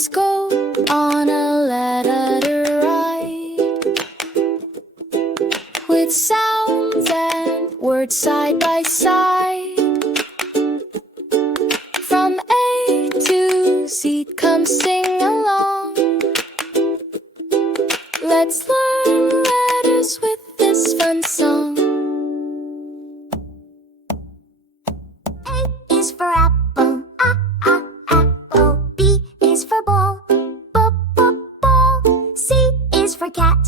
Let's go on a letter ride with sounds and words side by side. From A to Z, come sing along. Let's learn letters with this fun song. A is for apple, apple. B is for ball, ball. C is for cat,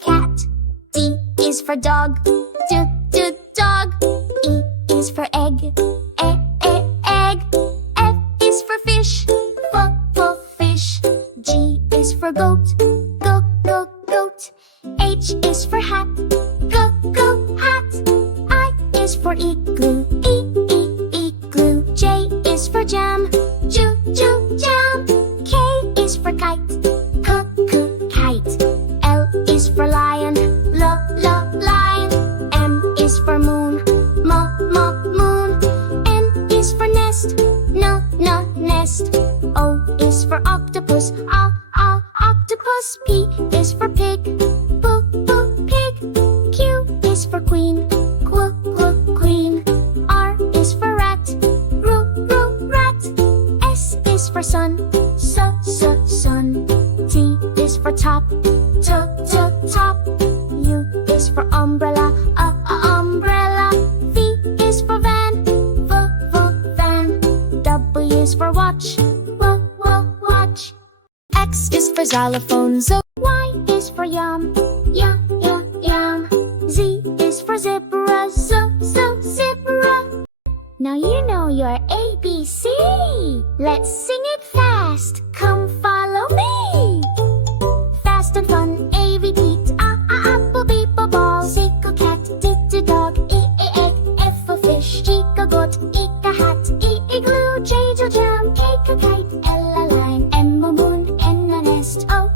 cat. D is for dog, dog. E is for egg, egg. F is for fish, fish. G is for goat, goat. H is for hat, hat. I is for igloo, igloo. J is for jam, jam. K is for kite, kite. L is for lion, lion. M is for moon, moon. N is for nest, nest. O is for octopus, octopus. P is for pig, pig. Q is for queen, queen. R is for rat, rat. S is for sun, sun. T is for top, top. U is for umbrella, umbrella. V is for van, van. W is for watch, watch. X is for xylophone, Y is for yum, yum. Z is for zebra, zebra. Now you know your ABC. Let's sing it fast. Come follow me. Fast and fun, A repeat. Apple, beep, a ball. C a cat, D dog. E egg, F a fish. G a goat, E a hat. E igloo, J jam. K a kite, L a line. M a moon, N a nest. O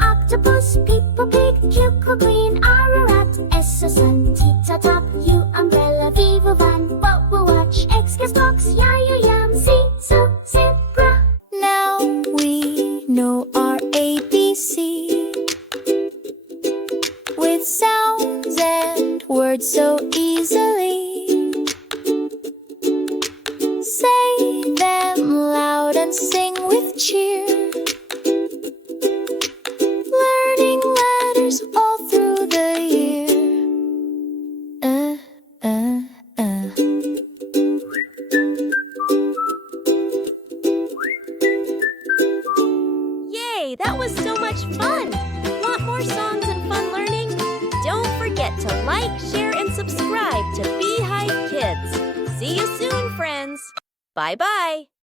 octopus, P a pig. Q a queen, R a rat. S a sun, T a top. U umbrella, V a van. W watch, X gets box. Yum. Z zebra. Now we know our ABC with sounds and words so easily. Say them loud and sing with cheer. Learning letters all through the year. Yay, that was so much fun! Want more songs and fun learning? Don't forget to like, share, and subscribe to Beehive Kids. See you soon, friends. Bye-bye.